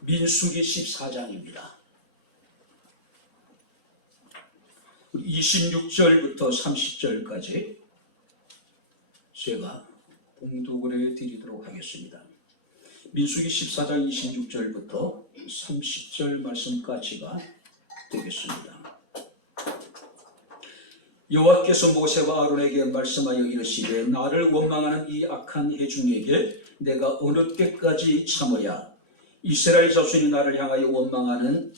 민수기 14장입니다. 26절부터 30절까지 제가 봉독을 해드리도록 하겠습니다. 민수기 14장 26절부터 30절 말씀까지가 되겠습니다. 여호와께서 모세와 아론에게 말씀하여 이르시되 나를 원망하는 이 악한 회중에게 내가 어느 때까지 참으랴. 이스라엘 자손이 나를 향하여 원망하는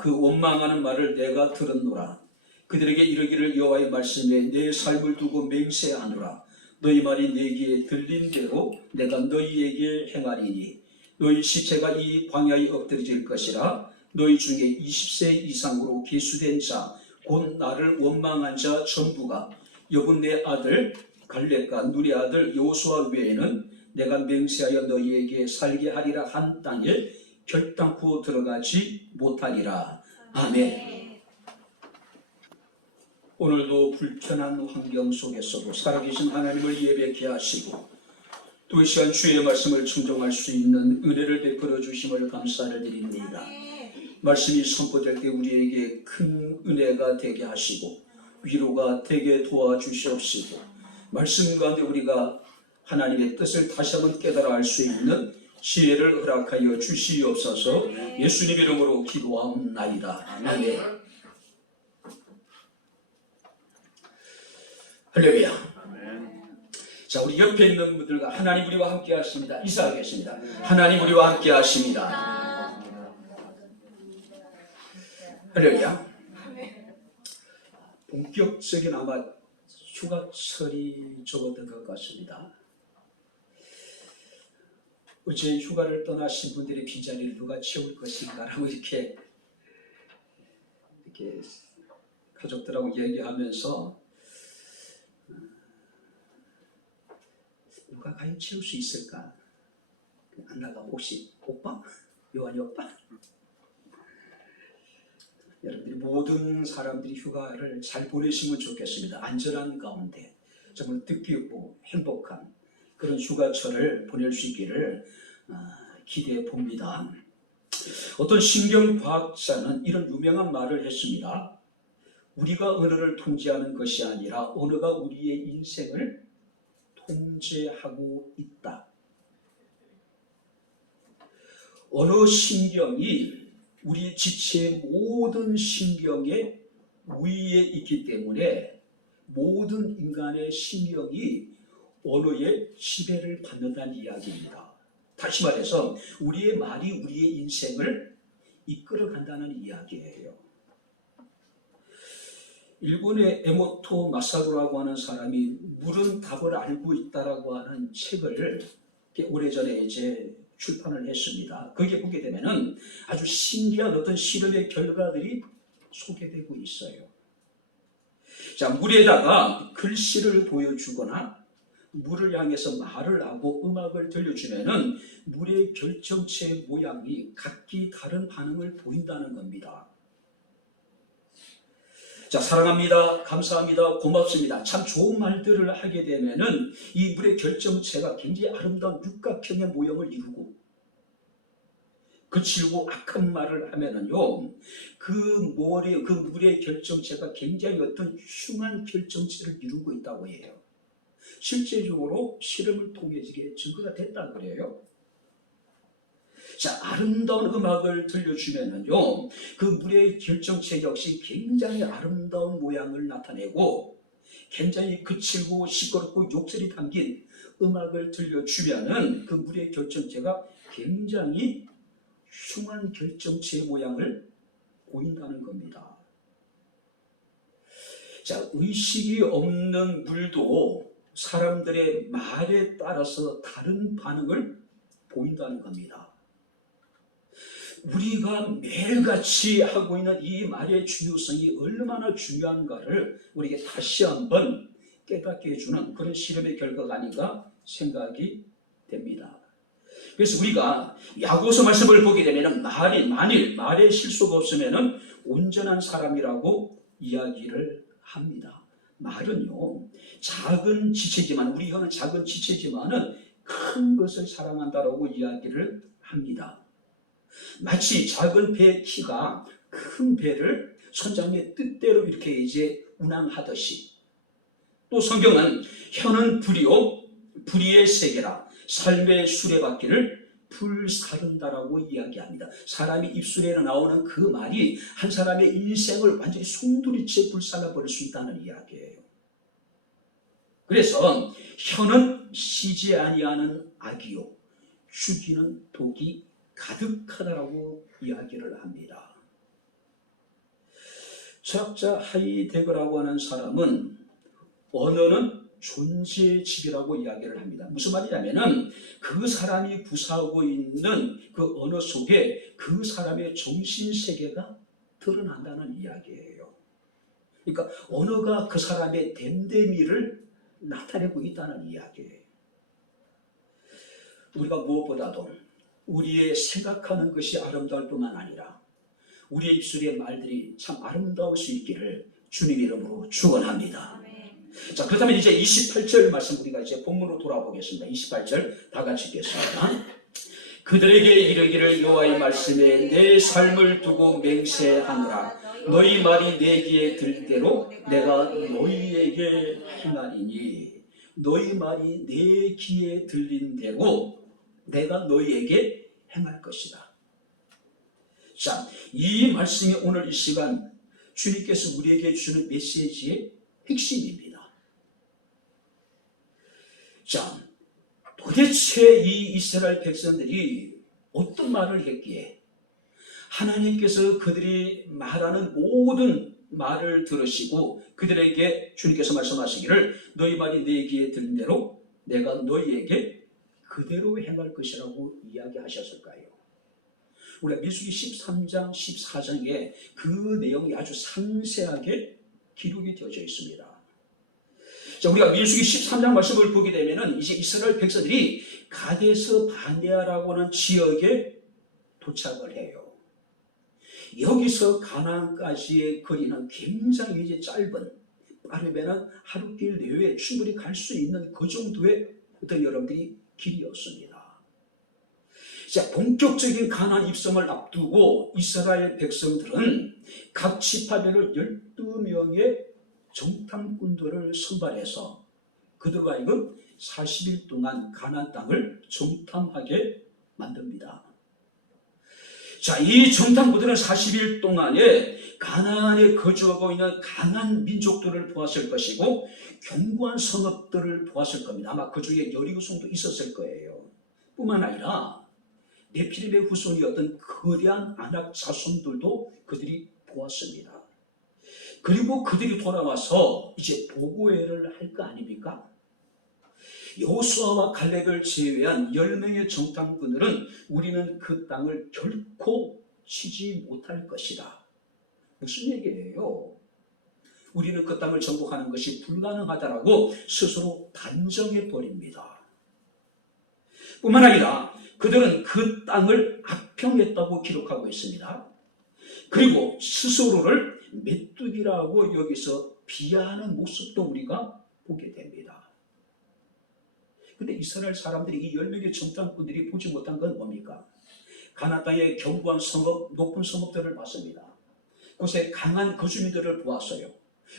그 원망하는 말을 내가 들었노라. 그들에게 이르기를 여호와의 말씀에 내 삶을 두고 맹세하노라. 너희 말이 내 귀에 들린 대로 내가 너희에게 행하리니 너희 시체가 이 광야에 엎드려질 것이라. 너희 중에 20세 이상으로 기수된 자 곧 나를 원망한 자 전부가 여분네 아들 갈렙과 눈의 아들 여호수아 외에는 내가 맹세하여 너희에게 살게 하리라 한 땅에 결단코 들어가지 못하리라. 아멘. 오늘도 불편한 환경 속에서도 살아계신 하나님을 예배케 하시고 또 이 시간 주의 말씀을 청정할 수 있는 은혜를 베풀어 주심을 감사를 드립니다. 말씀이 선포될 때 우리에게 큰 은혜가 되게 하시고 위로가 되게 도와주시옵시고 말씀 가운데 우리가 하나님의 뜻을 다시 한번 깨달아 알 수 있는 지혜를 허락하여 주시옵소서. 예수님 이름으로 기도하옵나이다. 아멘. 할렐루야. 자, 우리 옆에 있는 분들과 하나님 우리와 함께 하십니다. 인사하겠습니다. 하나님 우리와 함께 하십니다. 할렐루야. 본격적인 아마 휴가철이 접어든 것 같습니다. 어제 휴가를 떠나신 분들의 빈자리를 누가 채울 것인가라고 이렇게 가족들하고 얘기하면서 누가 과연 채울 수 있을까? 안 나가면 혹시 오빠? 요한이 오빠? 여러분들이 모든 사람들이 휴가를 잘 보내시면 좋겠습니다. 안전한 가운데 정말 뜻깊고 행복한 그런 휴가철을 보낼 수 있기를 기대해 봅니다. 어떤 신경과학자는 이런 유명한 말을 했습니다. 우리가 언어를 통제하는 것이 아니라 언어가 우리의 인생을 통제하고 있다. 언어 신경이 우리 지체의 모든 신경의 위에 있기 때문에 모든 인간의 신경이 언어의 지배를 받는다는 이야기입니다. 다시 말해서 우리의 말이 우리의 인생을 이끌어간다는 이야기예요. 일본의 에모토 마사루라고 하는 사람이 물은 답을 알고 있다라고 하는 책을 오래전에 출판을 했습니다. 거기에 보게 되면은 아주 신기한 어떤 실험의 결과들이 소개되고 있어요. 자, 물에다가 글씨를 보여주거나 물을 향해서 말을 하고 음악을 들려주면은 물의 결정체의 모양이 각기 다른 반응을 보인다는 겁니다. 자, 사랑합니다. 감사합니다. 고맙습니다. 참 좋은 말들을 하게 되면은 이 물의 결정체가 굉장히 아름다운 육각형의 모형을 이루고 거칠고 악한 말을 하면은요, 그 물의 결정체가 굉장히 어떤 흉한 결정체를 이루고 있다고 해요. 실제적으로 실험을 통해 이게 증거가 됐다고 그래요. 자, 아름다운 음악을 들려주면은요, 그 물의 결정체 역시 굉장히 아름다운 모양을 나타내고 굉장히 거칠고 시끄럽고 욕설이 담긴 음악을 들려주면은 그 물의 결정체가 굉장히 흉한 결정체의 모양을 보인다는 겁니다. 자, 의식이 없는 물도 사람들의 말에 따라서 다른 반응을 보인다는 겁니다. 우리가 매일같이 하고 있는 이 말의 중요성이 얼마나 중요한가를 우리에게 다시 한번 깨닫게 해주는 그런 실험의 결과가 아닌가 생각이 됩니다. 그래서 우리가 야고보서 말씀을 보게 되면 만일 말에 실수가 없으면 온전한 사람이라고 이야기를 합니다. 말은요, 작은 지체지만 우리 혀는 작은 지체지만은 큰 것을 사랑한다라고 이야기를 합니다. 마치 작은 배 키가 큰 배를 선장의 뜻대로 이렇게 이제 운항하듯이, 또 성경은 혀는 불이요 불의의 세계라 삶의 수레바퀴를 불사른다라고 이야기합니다. 사람이 입술에 나오는 그 말이 한 사람의 인생을 완전히 송두리째 불살라버릴 수 있다는 이야기예요. 그래서 혀는 쉬지 아니하는 악이요 죽이는 독이 가득하다라고 이야기를 합니다. 철학자 하이데거라고 하는 사람은 언어는 존재의 집이라고 이야기를 합니다. 무슨 말이냐면은 그 사람이 구사하고 있는 그 언어 속에 그 사람의 정신세계가 드러난다는 이야기예요. 그러니까 언어가 그 사람의 됨됨이를 나타내고 있다는 이야기예요. 우리가 무엇보다도 우리의 생각하는 것이 아름다울 뿐만 아니라 우리의 입술의 말들이 참 아름다울 수 있기를 주님 이름으로 축원합니다. 자, 그렇다면 이제 28절 말씀 우리가 이제 본문으로 돌아보겠습니다. 28절 다 같이 읽겠습니다. 그들에게 이르기를 여호와의 말씀에 내 삶을 두고 맹세하노라. 너희 말이 내 귀에 들 대로 내가 너희에게 행하리니. 너희 말이 내 귀에 들린 대로 내가 너희에게 행할 것이다. 자, 이 말씀이 오늘 이 시간 주님께서 우리에게 주는 메시지의 핵심입니다. 자, 도대체 이 이스라엘 백성들이 어떤 말을 했기에 하나님께서 그들이 말하는 모든 말을 들으시고 그들에게 주님께서 말씀하시기를 너희 말이 내 귀에 들은 대로 내가 너희에게 그대로 행할 것이라고 이야기하셨을까요? 우리가 민수기 13장 14장에 그 내용이 아주 상세하게 기록이 되어져 있습니다. 자, 우리가 민수기 13장 말씀을 보게 되면은 이제 이스라엘 백성들이 가데스 바네아라고 하는 지역에 도착을 해요. 여기서 가나안까지의 거리는 굉장히 이제 짧은, 빠르면은 하루길 내외에 충분히 갈 수 있는 그 정도의 어떤 여러분들이 길이었습니다. 자, 본격적인 가나안 입성을 앞두고 이스라엘 백성들은 각 지파별로 12명의 정탐꾼들을 선발해서 그들과 하여금 40일 동안 가나안 땅을 정탐하게 만듭니다. 자, 이 정탐꾼들은 40일 동안에 가나안에 거주하고 있는 강한 민족들을 보았을 것이고 견고한 성읍들을 보았을 겁니다. 아마 그 중에 여리고성도 있었을 거예요. 뿐만 아니라 네피림의 후손이었던 거대한 아낙 자손들도 그들이 보았습니다. 그리고 그들이 돌아와서 이제 보고회를 할 거 아닙니까? 여호수아와 갈렙을 제외한 10명의 정탐꾼들은 우리는 그 땅을 결코 치지 못할 것이다. 무슨 얘기예요? 우리는 그 땅을 정복하는 것이 불가능하다라고 스스로 단정해 버립니다. 뿐만 아니라 그들은 그 땅을 악평했다고 기록하고 있습니다. 그리고 스스로를 메뚜기라고 여기서 비하하는 모습도 우리가 보게 됩니다. 근데 이스라엘 사람들이 이 10명의 정탐꾼들이 보지 못한 건 뭡니까? 가나안 땅의 견고한 성읍, 높은 성읍들을 봤습니다. 그곳에 강한 거주민들을 보았어요.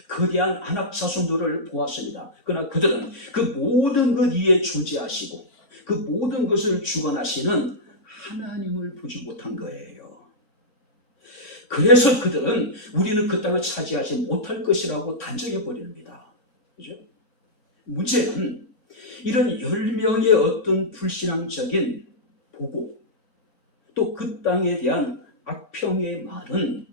거대한 아낙 자손들을 보았습니다. 그러나 그들은 그 모든 것 위에 존재하시고 그 모든 것을 주관하시는 하나님을 보지 못한 거예요. 그래서 그들은 우리는 그 땅을 차지하지 못할 것이라고 단정해 버립니다. 그죠? 문제는 이런 10명의 어떤 불신앙적인 보고 또 그 땅에 대한 악평의 말은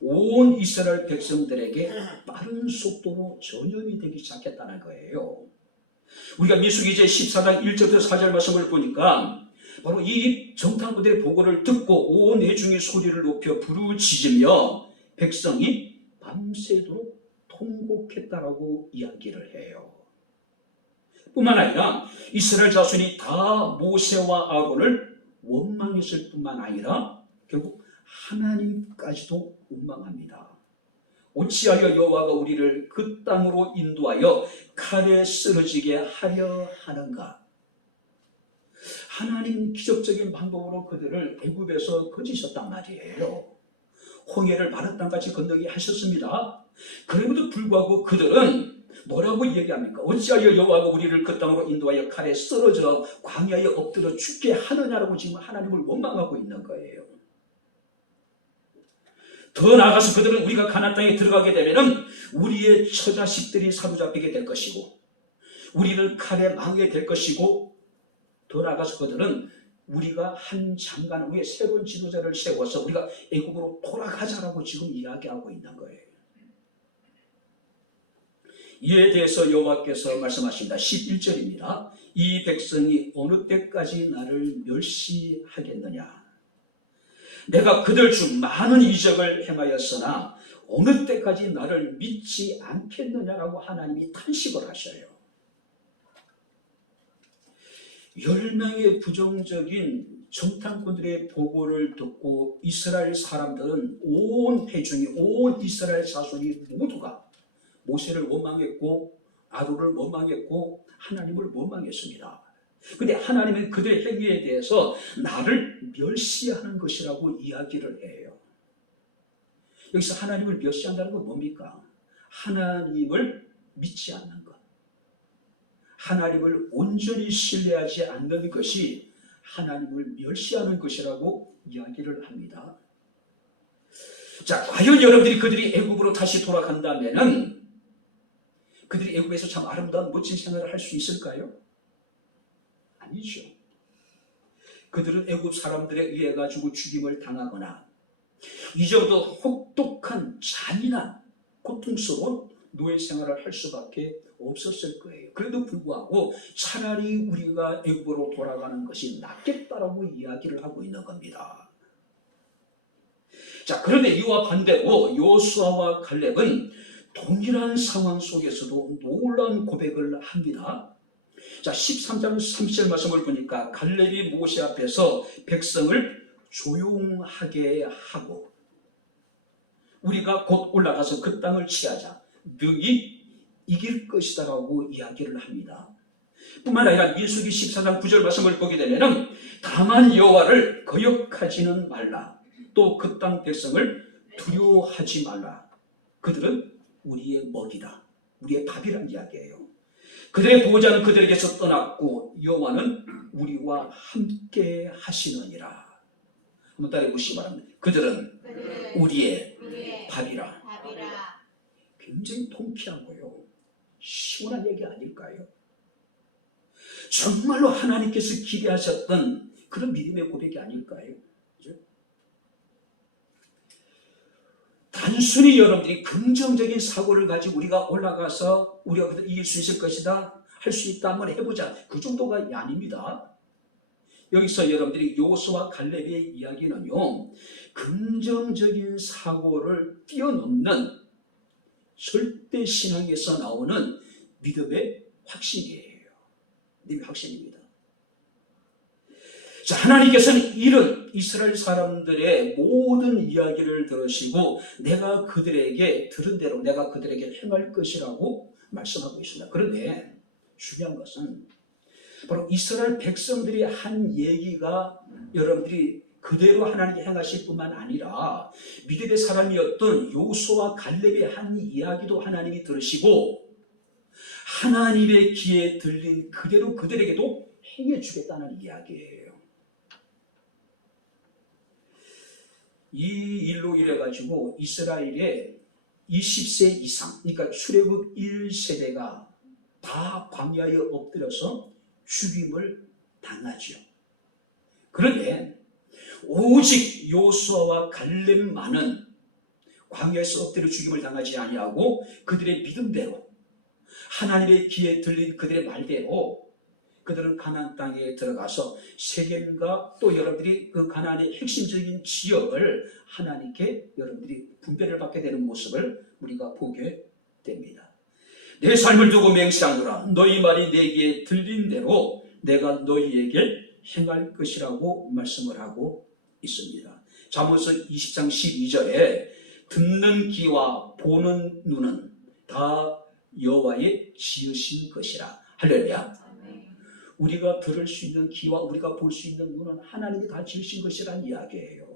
온 이스라엘 백성들에게 빠른 속도로 전염이 되기 시작했다는 거예요. 우리가 민수기 14장 1절부터 4절 말씀을 보니까 바로 이 정탐꾼들의 보고를 듣고 온 회중이 소리를 높여 부르짖으며 백성이 밤새도록 통곡했다라고 이야기를 해요. 뿐만 아니라 이스라엘 자손이 다 모세와 아론을 원망했을 뿐만 아니라 결국 하나님까지도 원망합니다. 어찌하여 여호와가 우리를 그 땅으로 인도하여 칼에 쓰러지게 하려 하는가? 하나님 기적적인 방법으로 그들을 애굽에서 건지셨단 말이에요. 홍해를 마른 땅같이 건너게 하셨습니다. 그럼에도 불구하고 그들은 뭐라고 얘기합니까? 어찌하여 여호와가 우리를 그 땅으로 인도하여 칼에 쓰러져 광야에 엎드려 죽게 하느냐라고 지금 하나님을 원망하고 있는 거예요. 더 나아가서 그들은 우리가 가나안 땅에 들어가게 되면은 우리의 처자식들이 사로잡히게 될 것이고 우리는 칼에 망하게 될 것이고 더 나아가서 그들은 우리가 한 장관 위에 새로운 지도자를 세워서 우리가 애굽으로 돌아가자라고 지금 이야기하고 있는 거예요. 이에 대해서 여호와께서 말씀하십니다. 11절입니다. 이 백성이 어느 때까지 나를 멸시하겠느냐? 내가 그들 중 많은 이적을 행하였으나 어느 때까지 나를 믿지 않겠느냐라고 하나님이 탄식을 하셔요. 10명의 부정적인 정탐꾼들의 보고를 듣고 이스라엘 사람들은 온 회중이, 온 이스라엘 자손이 모두가 모세를 원망했고 아론을 원망했고 하나님을 원망했습니다. 그런데 하나님은 그들의 행위에 대해서 나를 멸시하는 것이라고 이야기를 해요. 여기서 하나님을 멸시한다는 건 뭡니까? 하나님을 믿지 않는 것, 하나님을 온전히 신뢰하지 않는 것이 하나님을 멸시하는 것이라고 이야기를 합니다. 자, 과연 여러분들이 그들이 애굽으로 다시 돌아간다면은 그들이 애굽에서 참 아름다운 멋진 생활을 할 수 있을까요? 아니죠. 그들은 애굽 사람들에 의해 가지고 죽임을 당하거나 이제부터 혹독한 잔인한 고통스러운 노예 생활을 할 수밖에 없었을 거예요. 그래도 불구하고 차라리 우리가 애굽으로 돌아가는 것이 낫겠다라고 이야기를 하고 있는 겁니다. 자, 그런데 이와 반대로 여호수아와 갈렙은 동일한 상황 속에서도 놀라운 고백을 합니다. 자, 13장 30절 말씀을 보니까 갈렙이 모세 앞에서 백성을 조용하게 하고 우리가 곧 올라가서 그 땅을 취하자 능히 이길 것이다 라고 이야기를 합니다. 뿐만 아니라 민수기 14장 9절 말씀을 보게 되면 다만 여호와를 거역하지는 말라, 또 그 땅 백성을 두려워하지 말라, 그들은 우리의 먹이다, 우리의 밥이란 이야기예요. 그들의 보호자는 그들에게서 떠났고 여호와는 우리와 함께 하시느니라. 한번 따라해 보시기 바랍니다. 그들은 우리의 밥이라. 굉장히 통쾌하고요, 시원한 얘기 아닐까요? 정말로 하나님께서 기대하셨던 그런 믿음의 고백이 아닐까요? 그렇죠? 단순히 여러분들이 긍정적인 사고를 가지고 우리가 올라가서 우리가 그들 이길 수 있을 것이다, 할 수 있다, 한번 해보자, 그 정도가 아닙니다. 여기서 여러분들이 여호수아와 갈렙의 이야기는요, 긍정적인 사고를 뛰어넘는 절대 신앙에서 나오는 믿음의 확신이에요. 믿음의 확신입니다. 자, 하나님께서는 이런 이스라엘 사람들의 모든 이야기를 들으시고 내가 그들에게 들은 대로 내가 그들에게 행할 것이라고 말씀하고 있습니다. 그런데 중요한 것은 바로 이스라엘 백성들이 한 얘기가 여러분들이 그대로 하나님께 행하실 뿐만 아니라 믿음의 사람이었던 여호수아와 갈렙의 한 이야기도 하나님이 들으시고 하나님의 귀에 들린 그대로 그들에게도 행해 주겠다는 이야기예요. 이 일로 인해 가지고 이스라엘의 20세 이상, 그러니까 출애굽 1세대가 다 광야에 엎드려서 죽임을 당하죠. 그런데 오직 여호수아와 갈렙만은 광야에서 엎드려 죽임을 당하지 아니하고 그들의 믿음대로 하나님의 귀에 들린 그들의 말대로 그들은 가나안 땅에 들어가서 세겜과 또 여러분들이 그 가나안의 핵심적인 지역을 하나님께 여러분들이 분배를 받게 되는 모습을 우리가 보게 됩니다. 내 삶을 두고 맹세하노라, 너희 말이 내게 들린 대로 내가 너희에게 행할 것이라고 말씀을 하고 있습니다. 잠언서 20장 12절에 듣는 귀와 보는 눈은 다 여호와의 지으신 것이라. 할렐루야. 우리가 들을 수 있는 귀와 우리가 볼 수 있는 눈은 하나님이 다 지으신 것이란 이야기예요.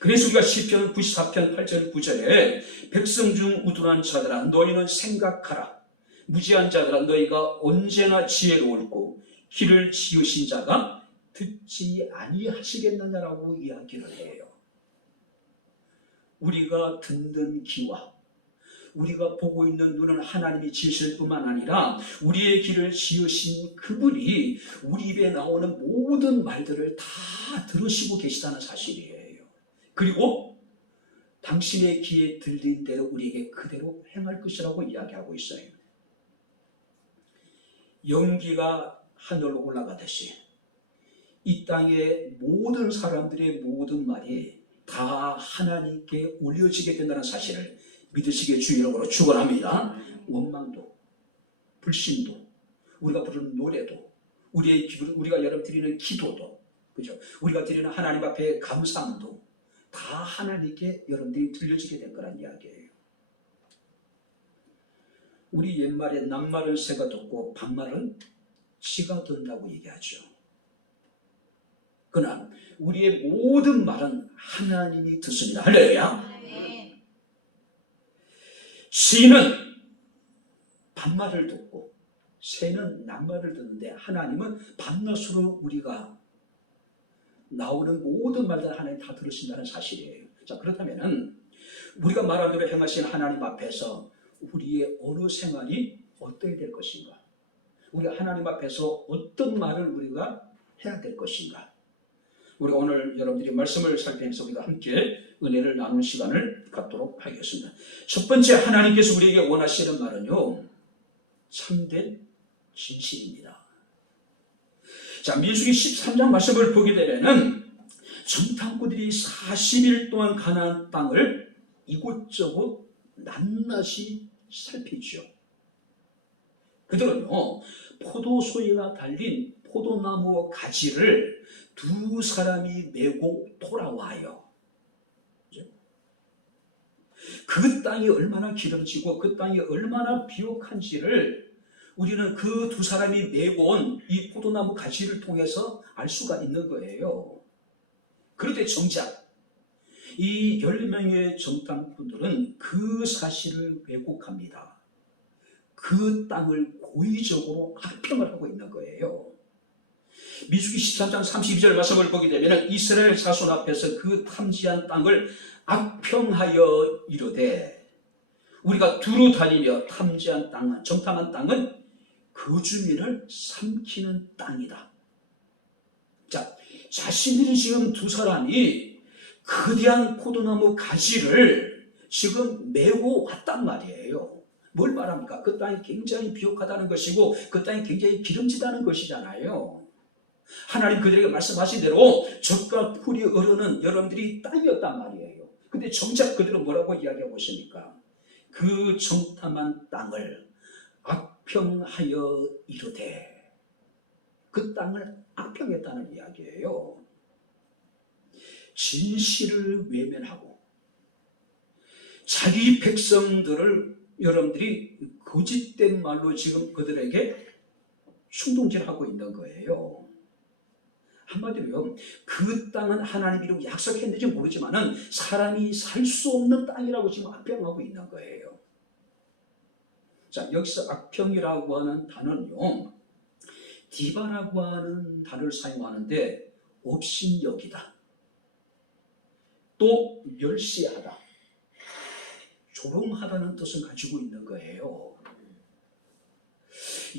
그래서 우리가 시편 94편 8절 9절에 백성 중 우둔한 자들아 너희는 생각하라. 무지한 자들아 너희가 언제나 지혜로울고 길을 지으신 자가 듣지 아니하시겠느냐라고 이야기를 해요. 우리가 듣는 귀와 우리가 보고 있는 눈은 하나님이 지으실 뿐만 아니라 우리의 길을 지으신 그분이 우리 입에 나오는 모든 말들을 다 들으시고 계시다는 사실이에요. 그리고 당신의 귀에 들린 대로 우리에게 그대로 행할 것이라고 이야기하고 있어요. 연기가 하늘로 올라가듯이 이 땅의 모든 사람들의 모든 말이 다 하나님께 올려지게 된다는 사실을 믿으시기에 주의 이름으로 축원합니다. 원망도, 불신도, 우리가 부르는 노래도, 우리가 여러분 드리는 기도도, 그죠? 우리가 드리는 하나님 앞에 감사함도 다 하나님께 여러분들이 들려지게 된 거란 이야기예요. 우리 옛말에 낱말은 새가 듣고 반말은 치가 듣는다고 얘기하죠. 그러나 우리의 모든 말은 하나님이 듣습니다. 할렐루야. 시는 반말을 듣고 새는 낱말을 듣는데 하나님은 밤낮으로 우리가 나오는 모든 말들 하나님 다 들으신다는 사실이에요. 자, 그렇다면 우리가 말한 대로 행하신 하나님 앞에서 우리의 어느 생활이 어떻게 될 것인가? 우리가 하나님 앞에서 어떤 말을 우리가 해야 될 것인가? 우리가 오늘 여러분들이 말씀을 살피면서 우리가 함께 은혜를 나누는 시간을 갖도록 하겠습니다. 첫 번째 하나님께서 우리에게 원하시는 말은요, 참된 진실입니다. 자, 민수기 13장 말씀을 보게 되면은 정탐꾼들이 40일 동안 가나안 땅을 이곳저곳 낱낱이 살피죠. 그들은요, 포도소리가 달린 포도나무 가지를 두 사람이 메고 돌아와요. 그 땅이 얼마나 기름지고 그 땅이 얼마나 비옥한지를 우리는 그 두 사람이 메고 온 이 포도나무 가지를 통해서 알 수가 있는 거예요. 그런데 정작 이 10명의 정탐꾼들은 그 사실을 왜곡합니다. 그 땅을 고의적으로 악평을 하고 있는 거예요. 민수기 13장 32절 말씀을 보게 되면 이스라엘 자손 앞에서 그 탐지한 땅을 악평하여 이르되 우리가 두루 다니며 탐지한 땅은 정탐한 땅은 그 주민을 삼키는 땅이다. 자, 자신들이 지금 두 사람이 거대한 포도나무 가지를 지금 메고 왔단 말이에요. 뭘 말합니까? 그 땅이 굉장히 비옥하다는 것이고 그 땅이 굉장히 기름지다는 것이잖아요. 하나님 그들에게 말씀하신 대로 젖과 풀이 흐르는 여러분들이 땅이었단 말이에요. 근데 정작 그들은 뭐라고 이야기하고 있습니까? 그 정탐한 땅을 악평하여 이르되 그 땅을 악평했다는 이야기예요. 진실을 외면하고 자기 백성들을 여러분들이 거짓된 말로 지금 그들에게 충동질하고 있는 거예요. 한마디로 그 땅은 하나님 이름 약속했는지 모르지만은 사람이 살 수 없는 땅이라고 지금 악평하고 있는 거예요. 자, 여기서 악평이라고 하는 단어는요, 디바라고 하는 단어를 사용하는데 업신여기다, 또 멸시하다, 조롱하다는 뜻을 가지고 있는 거예요.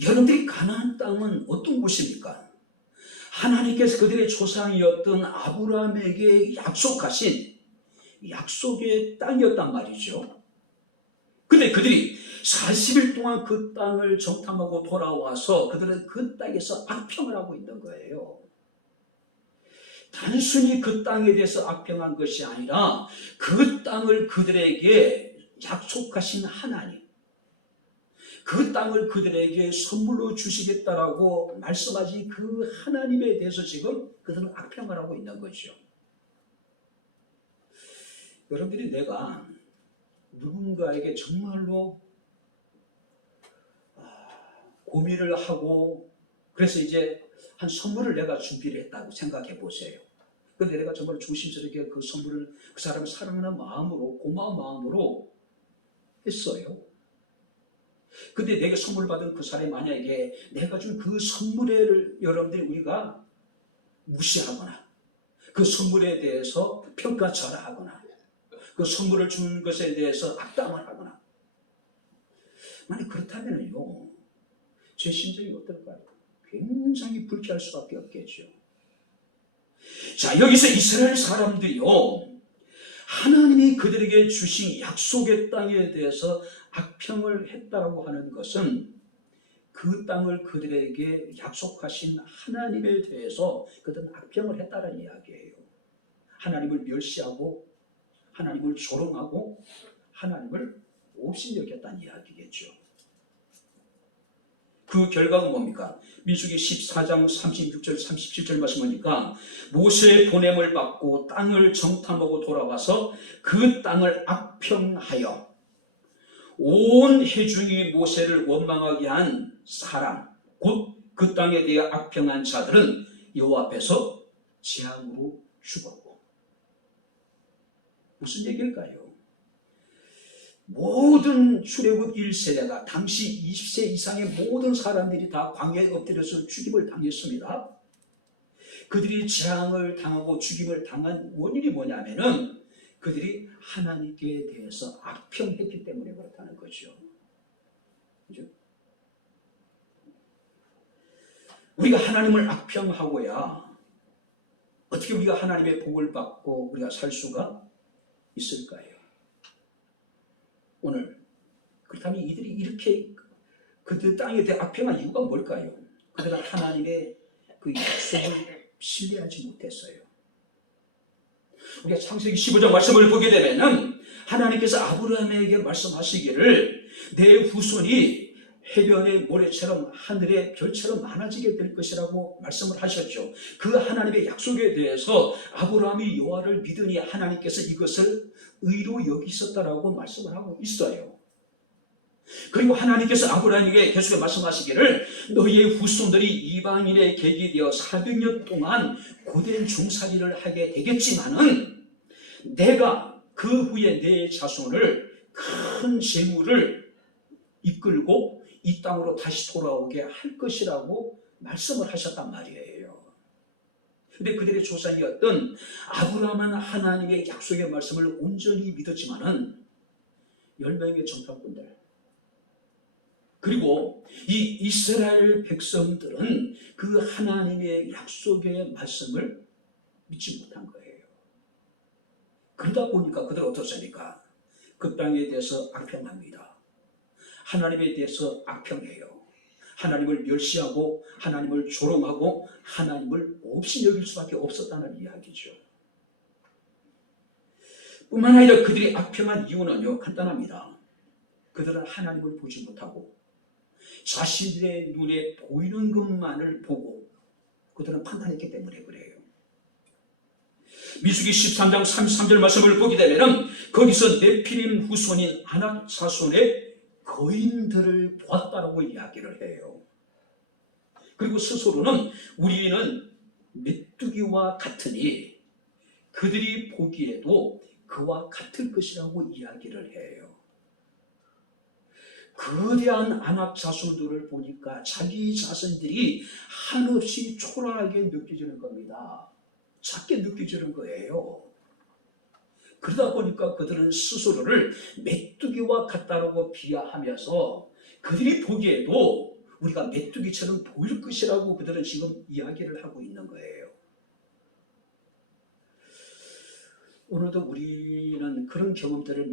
여러분들이 가나안 땅은 어떤 곳입니까? 하나님께서 그들의 조상이었던 아브라함에게 약속하신 약속의 땅이었단 말이죠. 근데 그들이 40일 동안 그 땅을 정탐하고 돌아와서 그들은 그 땅에서 악평을 하고 있는 거예요. 단순히 그 땅에 대해서 악평한 것이 아니라 그 땅을 그들에게 약속하신 하나님, 그 땅을 그들에게 선물로 주시겠다라고 말씀하신 그 하나님에 대해서 지금 그들은 악평을 하고 있는 거죠. 여러분들이 내가 누군가에게 정말로 고민을 하고 그래서 이제 한 선물을 내가 준비를 했다고 생각해 보세요. 근데 내가 정말 조심스럽게 그 선물을 그 사람을 사랑하는 마음으로, 고마운 마음으로 했어요. 근데 내가 선물 받은 그 사람이 만약에 내가 준 그 선물을 여러분들이 우리가 무시하거나 그 선물에 대해서 평가절하하거나 그 선물을 준 것에 대해서 악담을 하거나 만약 그렇다면요, 제 심정이 어떨까요? 굉장히 불쾌할 수밖에 없겠죠. 자, 여기서 이스라엘 사람들이요, 하나님이 그들에게 주신 약속의 땅에 대해서 악평을 했다고 하는 것은 그 땅을 그들에게 약속하신 하나님에 대해서 그들은 악평을 했다는 이야기예요. 하나님을 멸시하고 하나님을 조롱하고 하나님을 없이 여겼다는 이야기겠죠. 그 결과가 뭡니까? 민수기 14장 36절 37절 말씀하니까 모세의 보냄을 받고 땅을 정탐하고 돌아와서 그 땅을 악평하여 온 회중이 모세를 원망하게 한 사람, 곧 그 땅에 대해 악평한 자들은 여호와 앞에서 재앙으로 죽었고. 무슨 얘기일까요? 모든 출애굽 1세대가 당시 20세 이상의 모든 사람들이 다 광야에 엎드려서 죽임을 당했습니다. 그들이 재앙을 당하고 죽임을 당한 원인이 뭐냐면은 그들이 하나님께 대해서 악평했기 때문에 그렇다는 거죠. 그죠? 우리가 하나님을 악평하고야 어떻게 우리가 하나님의 복을 받고 우리가 살 수가 있을까요? 오늘 그렇다면 이들이 이렇게 그들 땅에 대해 악평한 이유가 뭘까요? 그들은 하나님의 그 약속을 신뢰하지 못했어요. 우리가 창세기 15장 말씀을 보게 되면은 하나님께서 아브라함에게 말씀하시기를 내 후손이 해변의 모래처럼 하늘의 별처럼 많아지게 될 것이라고 말씀을 하셨죠. 그 하나님의 약속에 대해서 아브라함이 여호와를 믿으니 하나님께서 이것을 의로 여기셨다라고 말씀을 하고 있어요. 그리고 하나님께서 아브라함에게 계속 말씀하시기를 너희의 후손들이 이방인의 객이 되어 400년 동안 고된 종살이를 하게 되겠지만은 내가 그 후에 내 자손을 큰 재물을 이끌고 이 땅으로 다시 돌아오게 할 것이라고 말씀을 하셨단 말이에요. 근데 그들의 조상이었던 아브라함은 하나님의 약속의 말씀을 온전히 믿었지만은 10명의 정탐꾼들 그리고 이 이스라엘 백성들은 그 하나님의 약속의 말씀을 믿지 못한 거예요. 그러다 보니까 그들은 어떻습니까? 그 땅에 대해서 악평합니다. 하나님에 대해서 악평해요. 하나님을 멸시하고 하나님을 조롱하고 하나님을 없이 여길 수밖에 없었다는 이야기죠. 뿐만 아니라 그들이 악평한 이유는요, 간단합니다. 그들은 하나님을 보지 못하고 자신들의 눈에 보이는 것만을 보고 그들은 판단했기 때문에 그래요. 민수기 13장 33절 말씀을 보게 되면 거기서 네피림 후손인 아낙 자손의 거인들을 보았다라고 이야기를 해요. 그리고 스스로는 우리는 메뚜기와 같으니 그들이 보기에도 그와 같을 것이라고 이야기를 해요. 거대한 아낙 자손들을 보니까 자기 자손들이 한없이 초라하게 느껴지는 겁니다. 작게 느껴지는 거예요. 그러다 보니까 그들은 스스로를 메뚜기와 같다라고 비하하면서 그들이 보기에도 우리가 메뚜기처럼 보일 것이라고 그들은 지금 이야기를 하고 있는 거예요. 오늘도 우리는 그런 경험들을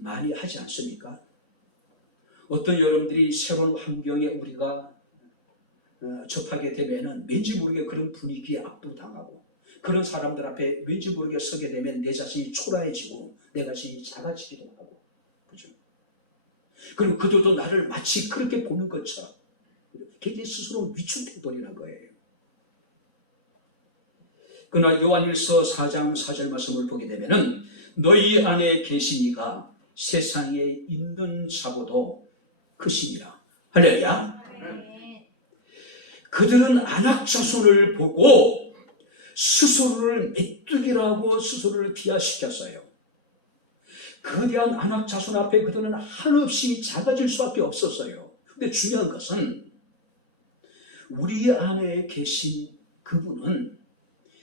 많이 하지 않습니까? 어떤 여러분들이 새로운 환경에 우리가 접하게 되면은 왠지 모르게 그런 분위기에 압도당하고 그런 사람들 앞에 왠지 모르게 서게 되면 내 자신이 초라해지고 내 자신이 작아지기도 하고, 그죠? 그리고 그들도 나를 마치 그렇게 보는 것처럼 굉장히 스스로 위축돼 버리는 거예요. 그러나 요한일서 4장 4절 말씀을 보게 되면은 너희 안에 계시니가 세상에 있는 자보다 크시니라. 할렐루야. 그들은 안악 자손을 보고 스스로를 메뚜기라고 스스로를 비하시켰어요. 거대한 안악 자손 앞에 그들은 한없이 작아질 수밖에 없었어요. 근데 중요한 것은 우리 안에 계신 그분은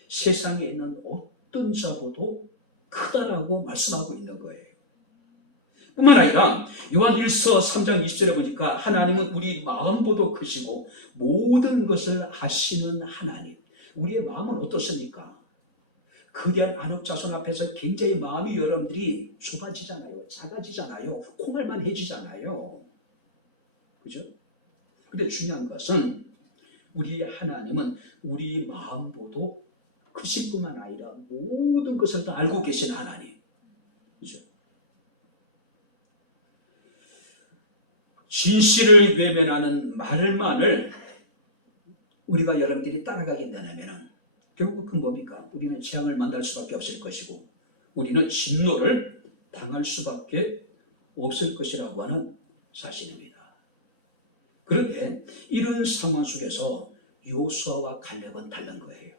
세상에 있는 어떤 자보도 크다라고 말씀하고 있는 거예요. 뿐만 아니라 요한 1서 3장 20절에 보니까 하나님은 우리 마음보다 크시고 모든 것을 아시는 하나님. 우리의 마음은 어떻습니까? 거대한 안악 자손 앞에서 굉장히 마음이 여러분들이 좁아지잖아요. 작아지잖아요. 콩알만해지잖아요. 그죠? 근데 중요한 것은 우리 하나님은 우리 마음보다 크실 뿐만 아니라 모든 것을 다 알고 계신 하나님. 그죠? 진실을 외면하는 말만을 우리가 여러분들이 따라가게 되면 결국 그건 뭡니까? 우리는 재앙을 만날 수밖에 없을 것이고 우리는 진노를 당할 수밖에 없을 것이라고 하는 사실입니다. 그런데 이런 상황 속에서 여호수아와 갈렙은 다른 거예요.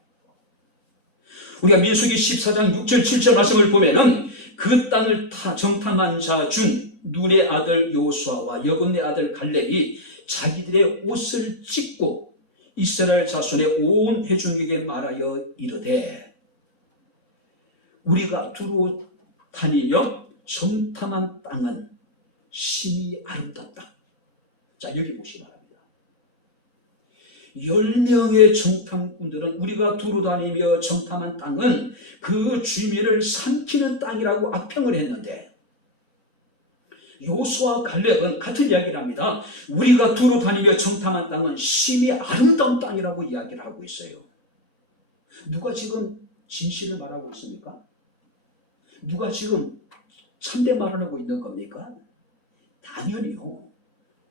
우리가 민수기 14장 6절 7절 말씀을 보면은 그 땅을 정탐한 자 중 눈의 아들 여호수아와 여분의 아들 갈렙이 자기들의 옷을 찢고 이스라엘 자손의 온 회중에게 말하여 이르되 우리가 두루 다니며 정탐한 땅은 심히 아름답다. 자, 여기 보시기 바랍니다. 10명의 정탐꾼들은 우리가 두루 다니며 정탐한 땅은 그 주민을 삼키는 땅이라고 악평을 했는데 여호수아와 갈렙은 같은 이야기를 합니다. 우리가 두루 다니며 정탐한 땅은 심히 아름다운 땅이라고 이야기를 하고 있어요. 누가 지금 진실을 말하고 있습니까? 누가 지금 참된 말을 하고 있는 겁니까? 당연히요.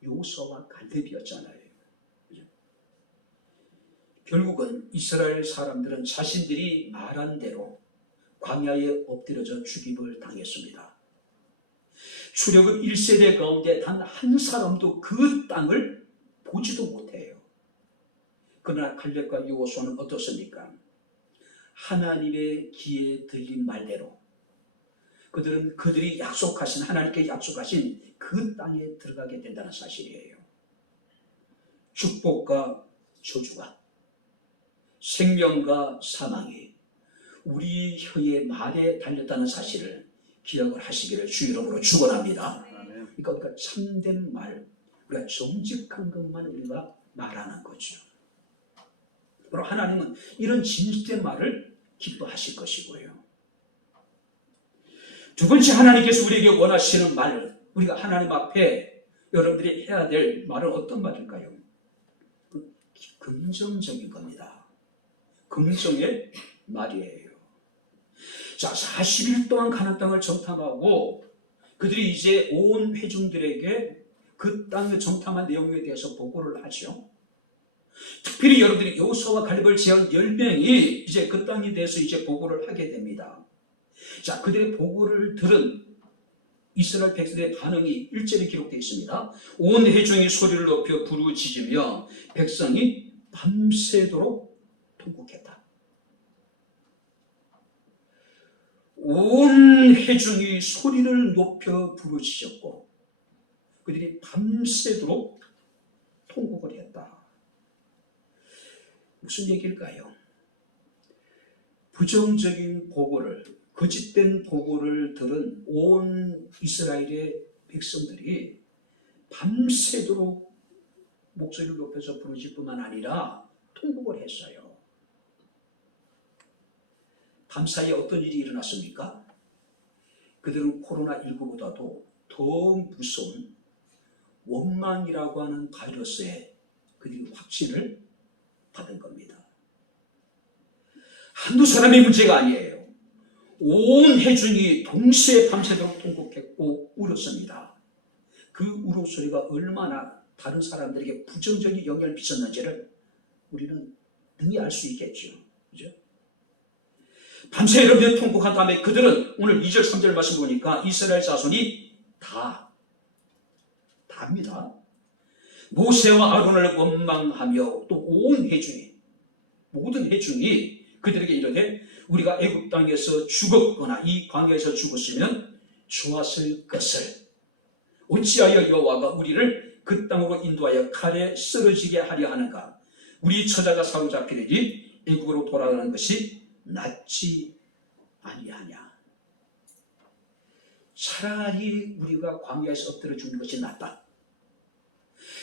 여호수아와 갈렙이었잖아요. 그죠? 결국은 이스라엘 사람들은 자신들이 말한 대로 광야에 엎드려져 죽임을 당했습니다. 출애굽 1세대 가운데 단 한 사람도 그 땅을 보지도 못해요. 그러나 갈렙과 여호수아는 어떻습니까? 하나님의 귀에 들린 말대로 그들이 약속하신 하나님께 약속하신 그 땅에 들어가게 된다는 사실이에요. 축복과 저주가 생명과 사망이 우리 혀의 말에 달렸다는 사실을 기억을 하시기를 주 이름으로 축원합니다. 그러니까 참된 말, 우리가 정직한 것만 우리가 말하는 거죠. 그리고 하나님은 이런 진실된 말을 기뻐하실 것이고요. 두 번째, 하나님께서 우리에게 원하시는 말, 우리가 하나님 앞에 여러분들이 해야 될 말은 어떤 말일까요? 긍정적인 겁니다. 긍정의 말이에요. 자, 40일 동안 가나안 땅을 정탐하고 그들이 이제 온 회중들에게 그 땅을 정탐한 내용에 대해서 보고를 하죠. 특별히 여러분들이 여호수아와 갈렙을 제한 10명이 이제 그 땅에 대해서 이제 보고를 하게 됩니다. 자, 그들의 보고를 들은 이스라엘 백성들의 반응이 1절에 기록되어 있습니다. 온 회중이 소리를 높여 부르짖으며 백성이 밤새도록 통곡했다. 온 회중이 소리를 높여 부르짖었고 그들이 밤새도록 통곡을 했다. 무슨 얘기일까요? 부정적인 보고를, 거짓된 보고를 들은 온 이스라엘의 백성들이 밤새도록 목소리를 높여서 부르짖을 뿐만 아니라 통곡을 했어요. 밤사이에 어떤 일이 일어났습니까? 그들은 코로나19보다도 더 무서운 원망이라고 하는 바이러스에 그들이 확진을 받은 겁니다. 한두 사람의 문제가 아니에요. 온 회중이 동시에 밤새도록 통곡했고 울었습니다. 그 울음소리가 얼마나 다른 사람들에게 부정적인 영향을 미쳤는지를 우리는 능히 알 수 있겠죠. 그죠? 밤새 여러분들이 통곡한 다음에 그들은 오늘 2절 3절 말씀 보니까 이스라엘 자손이 다입니다. 모세와 아론을 원망하며 또 온 회중이, 모든 회중이 그들에게 이르되 우리가 애굽 땅에서 죽었거나 이 광야에서 죽었으면 좋았을 것을 어찌하여 여호와가 우리를 그 땅으로 인도하여 칼에 쓰러지게 하려 하는가? 우리 처자가 사로잡히리니 애굽으로 돌아가는 것이 낫지 아니하냐? 차라리 우리가 광야에서 엎드려 죽는 것이 낫다.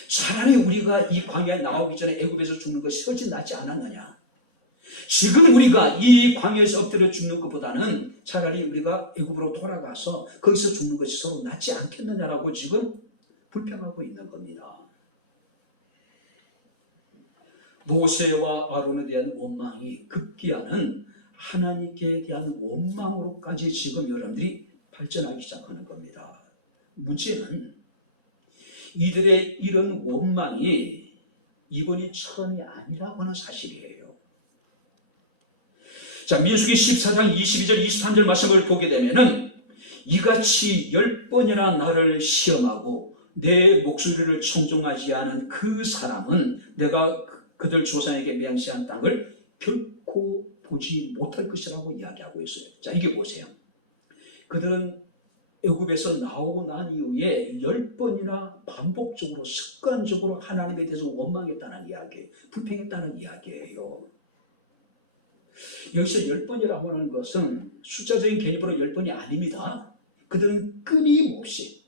차라리 우리가 이 광야에 나오기 전에 애굽에서 죽는 것이 훨씬 낫지 않았느냐? 지금 우리가 이 광야에서 엎드려 죽는 것보다는 차라리 우리가 애굽으로 돌아가서 거기서 죽는 것이 서로 낫지 않겠느냐라고 지금 불평하고 있는 겁니다. 모세와 아론에 대한 원망이 급기야는 하나님께 대한 원망으로까지 지금 여러분들이 발전하기 시작하는 겁니다. 문제는 이들의 이런 원망이 이번이 처음이 아니라고 하는 사실이에요. 자, 민수기 14장 22절 23절 말씀을 보게 되면은 이같이 10번이나 나를 시험하고 내 목소리를 청종하지 않은 그 사람은 내가 그들 조상에게 맹세한 땅을 결코 보지 못할 것이라고 이야기하고 있어요. 자, 이게 보세요. 그들은 애굽에서 나오고 난 이후에 10번이나 반복적으로 습관적으로 하나님에 대해서 원망했다는 이야기예요. 불평했다는 이야기예요. 여기서 10번이라고 하는 것은 숫자적인 개념으로 10번이 아닙니다. 그들은 끊임없이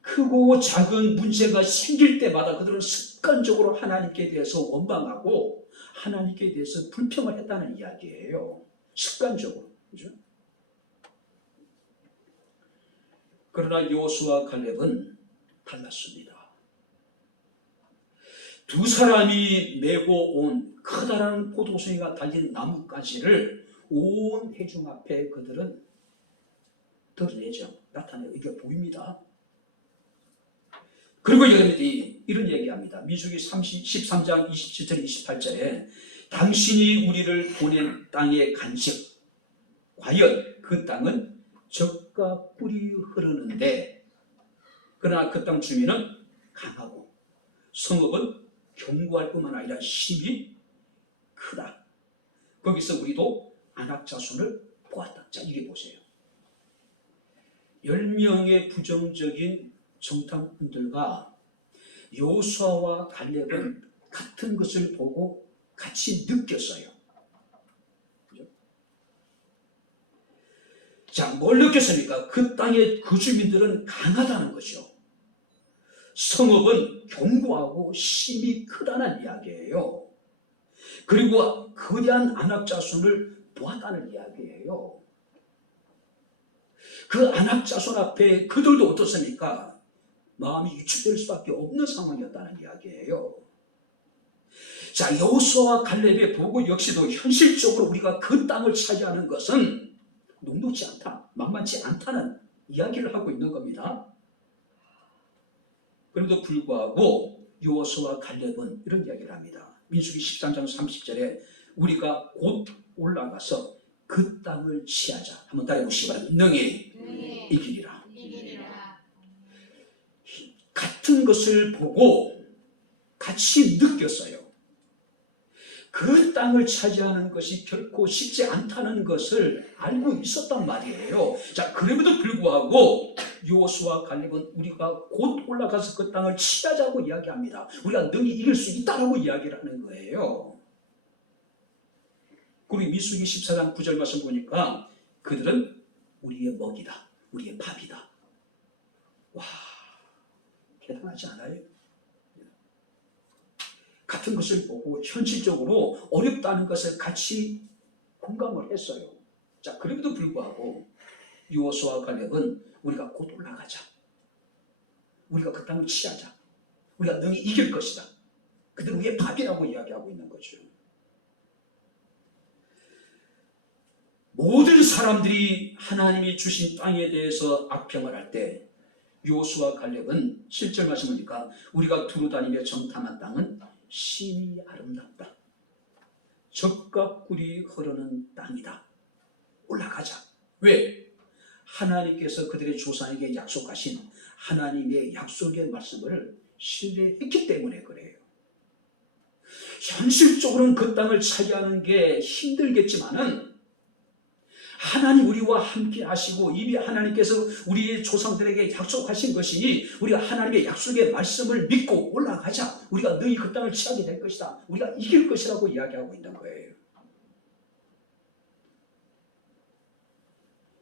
크고 작은 문제가 생길 때마다 그들은 습관적으로 하나님께 대해서 원망하고 하나님께 대해서 불평을 했다는 이야기예요. 습관적으로. 그죠? 그러나 여호수아와 갈렙은 달랐습니다. 두 사람이 메고 온 커다란 포도송이가 달린 나뭇가지를 온 회중 앞에 그들은 드러내죠. 나타내요. 이게 보입니다. 그리고 여러분들이 이런 얘기합니다. 민수기 13장 27절 28절에 당신이 우리를 보낸 땅의 간식, 과연 그 땅은 젖과 꿀이 흐르는데 그러나 그 땅 주민은 강하고 성읍은 견고할 뿐만 아니라 힘이 크다. 거기서 우리도 안악자손을 보았다. 자, 이게 보세요. 10명의 부정적인 정탐꾼들과 여호수아와 갈렙은 같은 것을 보고 같이 느꼈어요. 자, 뭘 느꼈습니까? 그 땅의 그 주민들은 강하다는 거죠. 성읍은 견고하고 힘이 크다는 이야기예요. 그리고 거대한 안악자손을 보았다는 이야기예요. 그 안악자손 앞에 그들도 어떻습니까? 마음이 유축될 수밖에 없는 상황이었다는 이야기예요. 자, 여호수아와 갈렙의 보고 역시도 현실적으로 우리가 그 땅을 차지하는 것은 녹록지 않다, 만만치 않다는 이야기를 하고 있는 겁니다. 그럼에도 불구하고 여호수아와 갈렙은 이런 이야기를 합니다. 민수기 13장 30절에 우리가 곧 올라가서 그 땅을 취하자. 한번 따라해보시기 바랍니다. 능히 이기리라. 같은 것을 보고 같이 느꼈어요. 그 땅을 차지하는 것이 결코 쉽지 않다는 것을 알고 있었단 말이에요. 자, 그럼에도 불구하고 여호수아와 갈렙은 우리가 곧 올라가서 그 땅을 취하자고 이야기합니다. 우리가 능히 이길 수 있다라고 이야기를 하는 거예요. 그리고 민수기 14장 9절 말씀 보니까 그들은 우리의 먹이다, 우리의 밥이다. 와, 대단하지 않아요? 같은 것을 보고 현실적으로 어렵다는 것을 같이 공감을 했어요. 자, 그럼에도 불구하고 여호수아와 갈렙은 우리가 곧 올라가자, 우리가 그 땅을 취하자, 우리가 능히 이길 것이다, 그들은 우리의 밥이라고 이야기하고 있는 거죠. 모든 사람들이 하나님이 주신 땅에 대해서 악평을 할 때 여호수아와 갈렙은 7절 말씀 보니까 우리가 두루 다니며 정탐한 땅은 심히 아름답다. 젖과 꿀이 흐르는 땅이다. 올라가자. 왜? 하나님께서 그들의 조상에게 약속하신 하나님의 약속의 말씀을 신뢰했기 때문에 그래요. 현실적으로는 그 땅을 차지하는 게 힘들겠지만은 하나님 우리와 함께 하시고 이미 하나님께서 우리 조상들에게 약속하신 것이니 우리가 하나님의 약속의 말씀을 믿고 올라가자. 우리가 너희 그 땅을 취하게 될 것이다. 우리가 이길 것이라고 이야기하고 있는 거예요.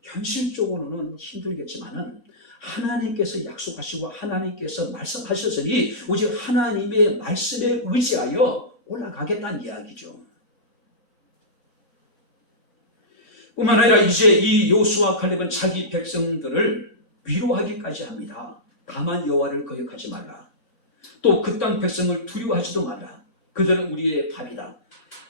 현실적으로는 힘들겠지만은 하나님께서 약속하시고 하나님께서 말씀하셨으니 오직 하나님의 말씀에 의지하여 올라가겠다는 이야기죠. 뿐만 아니라 이제 이 여호수아 칼렙은 자기 백성들을 위로하기까지 합니다. 다만 여호와를 거역하지 말라. 또 그 땅 백성을 두려워하지도 말라. 그들은 우리의 밥이다.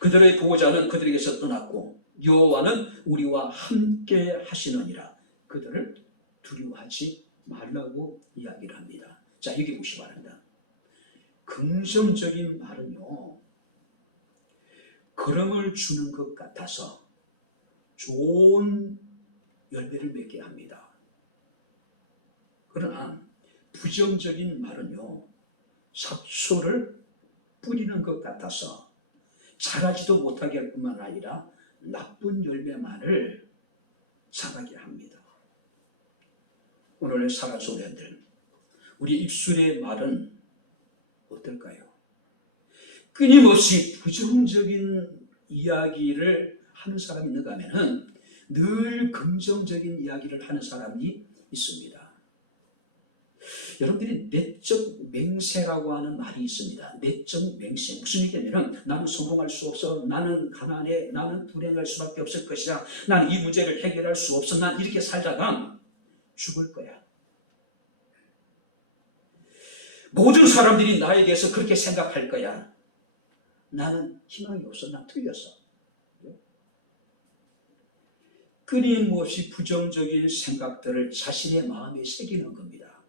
그들의 보호자는 그들에게서 떠났고 여호와는 우리와 함께 하시느니라. 그들을 두려워하지 말라고 이야기를 합니다. 자, 여기 보시기 바랍니다. 긍정적인 말은요, 걸음을 주는 것 같아서 좋은 열매를 맺게 합니다. 그러나 부정적인 말은요, 잡초를 뿌리는 것 같아서 자라지도 못하게 할 뿐만 아니라 나쁜 열매만을 자라게 합니다. 오늘 사랑소년들, 우리 입술의 말은 어떨까요? 끊임없이 부정적인 이야기를 하는 사람이 있는가 하면은 늘 긍정적인 이야기를 하는 사람이 있습니다. 여러분들이 내적 맹세라고 하는 말이 있습니다. 내적 맹세. 무슨 얘기냐면 나는 성공할 수 없어. 나는 가난해. 나는 불행할 수밖에 없을 것이다. 나는 이 문제를 해결할 수 없어. 난 이렇게 살다가 죽을 거야. 모든 사람들이 나에 대해서 그렇게 생각할 거야. 나는 희망이 없어. 난 틀렸어. 끊임없이 부정적인 생각들을 자신의 마음에 새기는 겁니다.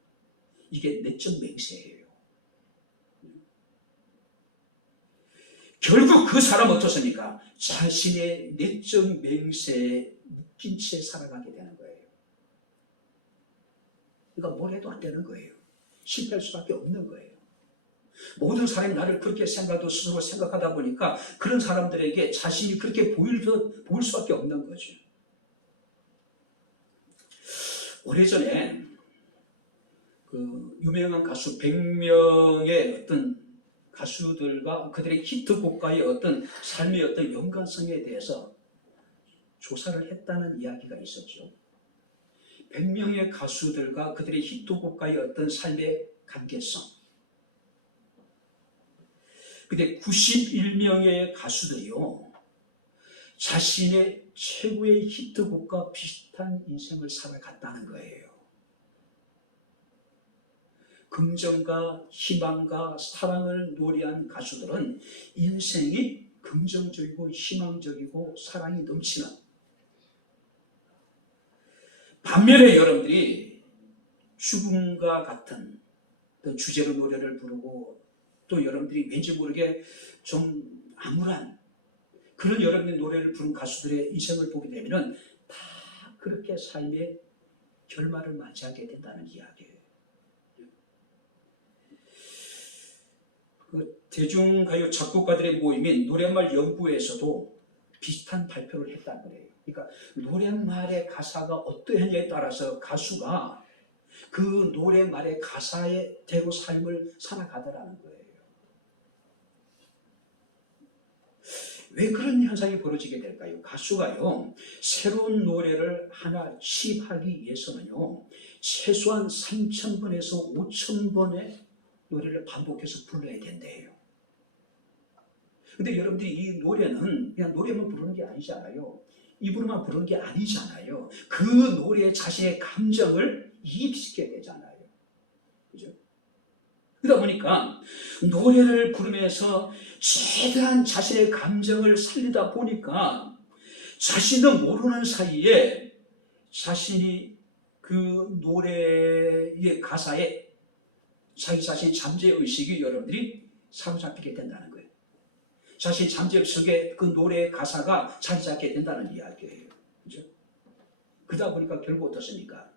이게 내적 맹세예요. 결국 그 사람은 어떻습니까? 자신의 내적 맹세에 묶인 채 살아가게 되는 거예요. 그러니까 뭘 해도 안 되는 거예요. 실패할 수밖에 없는 거예요. 모든 사람이 나를 그렇게 스스로 생각하다 보니까 그런 사람들에게 자신이 그렇게 보일 수밖에 없는 거죠. 오래전에 그 유명한 가수 100명의 어떤 가수들과 그들의 히트곡가의 어떤 삶의 어떤 연관성에 대해서 조사를 했다는 이야기가 있었죠. 100명의 가수들과 그들의 히트곡가의 어떤 삶의 관계성. 근데 91명의 가수들이요, 자신의 최고의 히트곡과 비슷한 인생을 살아갔다는 거예요. 긍정과 희망과 사랑을 노래한 가수들은 인생이 긍정적이고 희망적이고 사랑이 넘치는, 반면에 여러분들이 죽음과 같은 주제로 노래를 부르고 또 여러분들이 왠지 모르게 좀 암울한 그런 여러분의 노래를 부른 가수들의 인생을 보게 되면 다 그렇게 삶의 결말을 맞이하게 된다는 이야기예요. 그 대중가요 작곡가들의 모임인 노랫말 연구에서도 비슷한 발표를 했다는 거예요. 그러니까 노랫말의 가사가 어떠했냐에 따라서 가수가 그 노랫말의 가사대로 삶을 살아가더라는 거예요. 왜 그런 현상이 벌어지게 될까요? 가수가요, 새로운 노래를 하나 취입하기 위해서는요, 최소한 3,000번에서 5,000번의 노래를 반복해서 불러야 된대요. 근데 여러분들이 이 노래는 그냥 노래만 부르는 게 아니잖아요. 입으로만 부르는 게 아니잖아요. 그 노래에 자신의 감정을 이입시켜야 되잖아요. 그죠? 그러다 보니까 노래를 부르면서 최대한 자신의 감정을 살리다 보니까 자신도 모르는 사이에 자신이 그 노래의 가사에 자기 자신의 잠재의식이 여러분들이 사로잡히게 된다는 거예요. 자신의 잠재의식에 그 노래의 가사가 자리 잡게 된다는 이야기예요. 그죠? 그러다 보니까 결국 어떻습니까?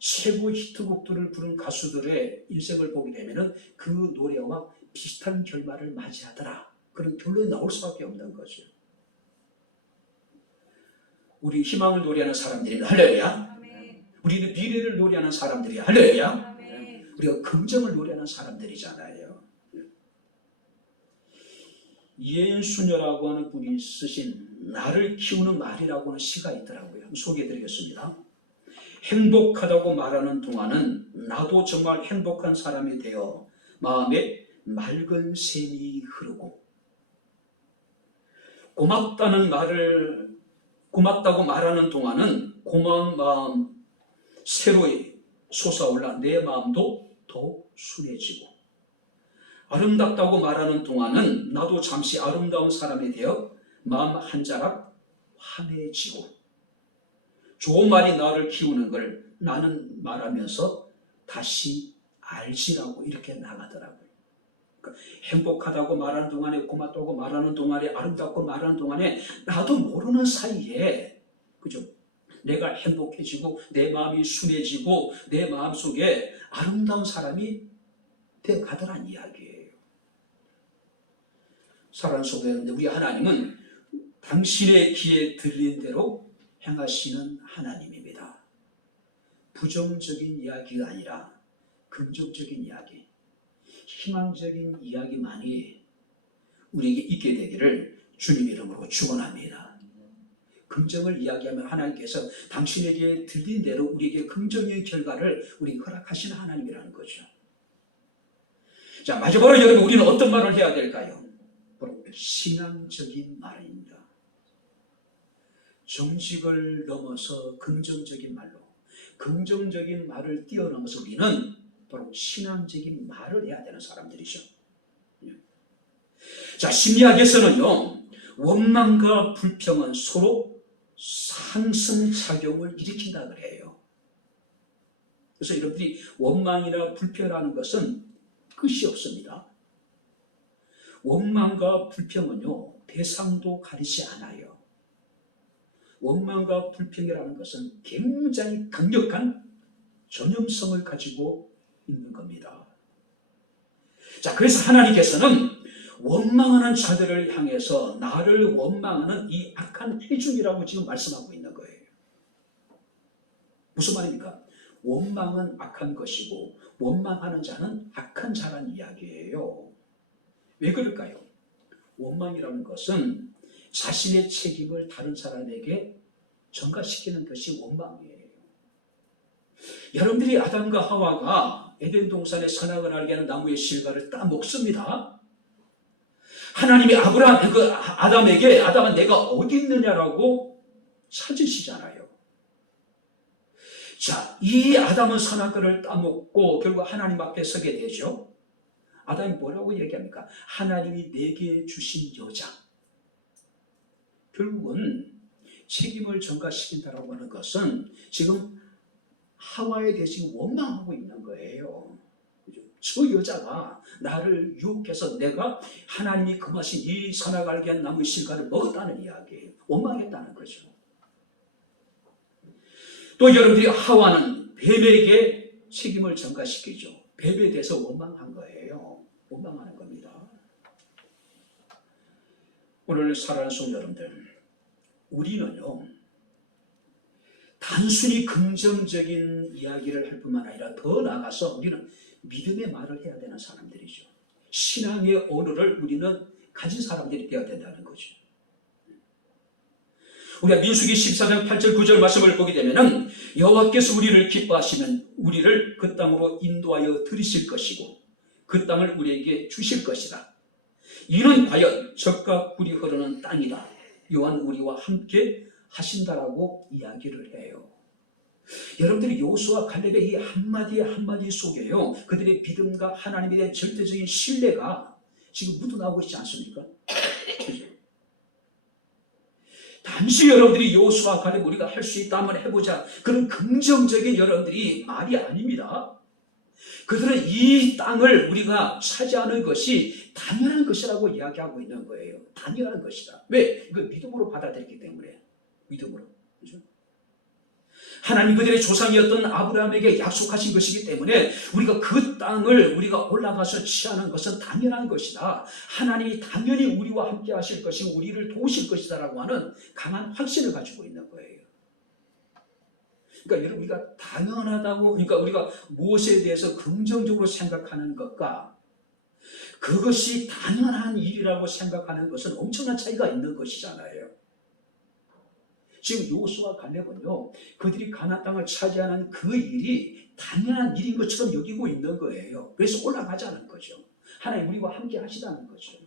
최고 히트곡들을 부른 가수들의 인생을 보게 되면은 그 노래와 비슷한 결말을 맞이하더라. 그런 결론이 나올 수밖에 없는 거죠. 우리 희망을 노래하는 사람들이 할렐루야. 우리는 미래를 노래하는 사람들이 할렐루야. 우리가 긍정을 노래하는 사람들이잖아요. 이해수녀라고 하는 분이 쓰신 나를 키우는 말이라고 하는 시가 있더라고요. 소개해드리겠습니다. 행복하다고 말하는 동안은 나도 정말 행복한 사람이 되어 마음에 맑은 샘이 흐르고, 고맙다고 말하는 동안은 고마운 마음 새로이 솟아올라 내 마음도 더 순해지고, 아름답다고 말하는 동안은 나도 잠시 아름다운 사람이 되어 마음 한 자락 환해지고, 좋은 말이 나를 키우는 걸 나는 말하면서 다시 알지라고 이렇게 나가더라고요. 그러니까 행복하다고 말하는 동안에, 고맙다고 말하는 동안에, 아름답고 말하는 동안에 나도 모르는 사이에, 그죠? 내가 행복해지고 내 마음이 순해지고 내 마음속에 아름다운 사람이 되어 가더란 이야기예요. 사랑하는 성도 여러분, 우리 하나님은 당신의 귀에 들린 대로 행하시는 하나님입니다. 부정적인 이야기가 아니라 긍정적인 이야기, 희망적인 이야기만이 우리에게 있게 되기를 주님 이름으로 축원합니다. 긍정을 이야기하면 하나님께서 당신에게 들린 대로 우리에게 긍정의 결과를 우리 허락하시는 하나님이라는 거죠. 자, 마지막으로 여러분, 우리는 어떤 말을 해야 될까요? 바로 신앙적인 말입니다. 정직을 넘어서 긍정적인 말로, 긍정적인 말을 뛰어넘어서 우리는 바로 신앙적인 말을 해야 되는 사람들이죠. 자, 심리학에서는요, 원망과 불평은 서로 상승작용을 일으킨다 그래요. 그래서 여러분들이 원망이나 불평이라는 것은 끝이 없습니다. 원망과 불평은요, 대상도 가리지 않아요. 원망과 불평이라는 것은 굉장히 강력한 전염성을 가지고 있는 겁니다. 자, 그래서 하나님께서는 원망하는 자들을 향해서 나를 원망하는 이 악한 해중이라고 지금 말씀하고 있는 거예요. 무슨 말입니까? 원망은 악한 것이고 원망하는 자는 악한 자란 이야기예요. 왜 그럴까요? 원망이라는 것은 자신의 책임을 다른 사람에게 전가시키는 것이 원망이에요. 여러분들이 아담과 하와가 에덴 동산의 선악을 알게 하는 나무의 실과를 따먹습니다. 하나님이 아담에게 아담아 내가 어디 있느냐라고 찾으시잖아요. 자, 이 아담은 선악과를 따먹고 결국 하나님 앞에 서게 되죠. 아담이 뭐라고 얘기합니까? 하나님이 내게 주신 여자. 결국은 책임을 전가시킨다라고 하는 것은 지금 하와에 대해서 원망하고 있는 거예요. 저 여자가 나를 유혹해서 내가 하나님이 금하신 이 선악 알게 한 나무의 실과를 먹었다는 이야기예요. 원망했다는 거죠. 또 여러분들이 하와는 뱀에게 책임을 전가시키죠. 뱀에 대해서 원망한 거예요. 원망하는 겁니다. 오늘 사랑하는 성도 여러분들, 우리는요, 단순히 긍정적인 이야기를 할 뿐만 아니라 더 나아가서 우리는 믿음의 말을 해야 되는 사람들이죠. 신앙의 언어를 우리는 가진 사람들이 되어야 된다는 거죠. 우리가 민수기 14장 8절 9절 말씀을 보게 되면은 여호와께서 우리를 기뻐하시면 우리를 그 땅으로 인도하여 들이실 것이고 그 땅을 우리에게 주실 것이다. 이는 과연 젖과 꿀이 흐르는 땅이다. 요한 우리와 함께 하신다라고 이야기를 해요. 여러분들이 여호수아 갈렙의 이 한마디 한마디 속에요, 그들의 믿음과 하나님에 대한 절대적인 신뢰가 지금 묻어나오고 있지 않습니까? 단지 여러분들이 여호수아 갈렙 우리가 할 수 있다 한번 해보자, 그런 긍정적인 여러분들이 말이 아닙니다. 그들은 이 땅을 우리가 차지하는 것이 당연한 것이라고 이야기하고 있는 거예요. 당연한 것이다. 왜? 이거 믿음으로 받아들이기 때문에. 믿음으로. 그죠? 하나님 그들의 조상이었던 아브라함에게 약속하신 것이기 때문에 우리가 그 땅을 우리가 올라가서 취하는 것은 당연한 것이다. 하나님이 당연히 우리와 함께 하실 것이고 우리를 도우실 것이다 라고 하는 강한 확신을 가지고 있는 거예요. 그러니까 여러분, 우리가 당연하다고, 그러니까 우리가 무엇에 대해서 긍정적으로 생각하는 것과 그것이 당연한 일이라고 생각하는 것은 엄청난 차이가 있는 것이잖아요. 지금 여호수아와 갈렙은요, 그들이 가나안 땅을 차지하는 그 일이 당연한 일인 것처럼 여기고 있는 거예요. 그래서 올라가자는 거죠. 하나님 우리와 함께 하시다는 거죠.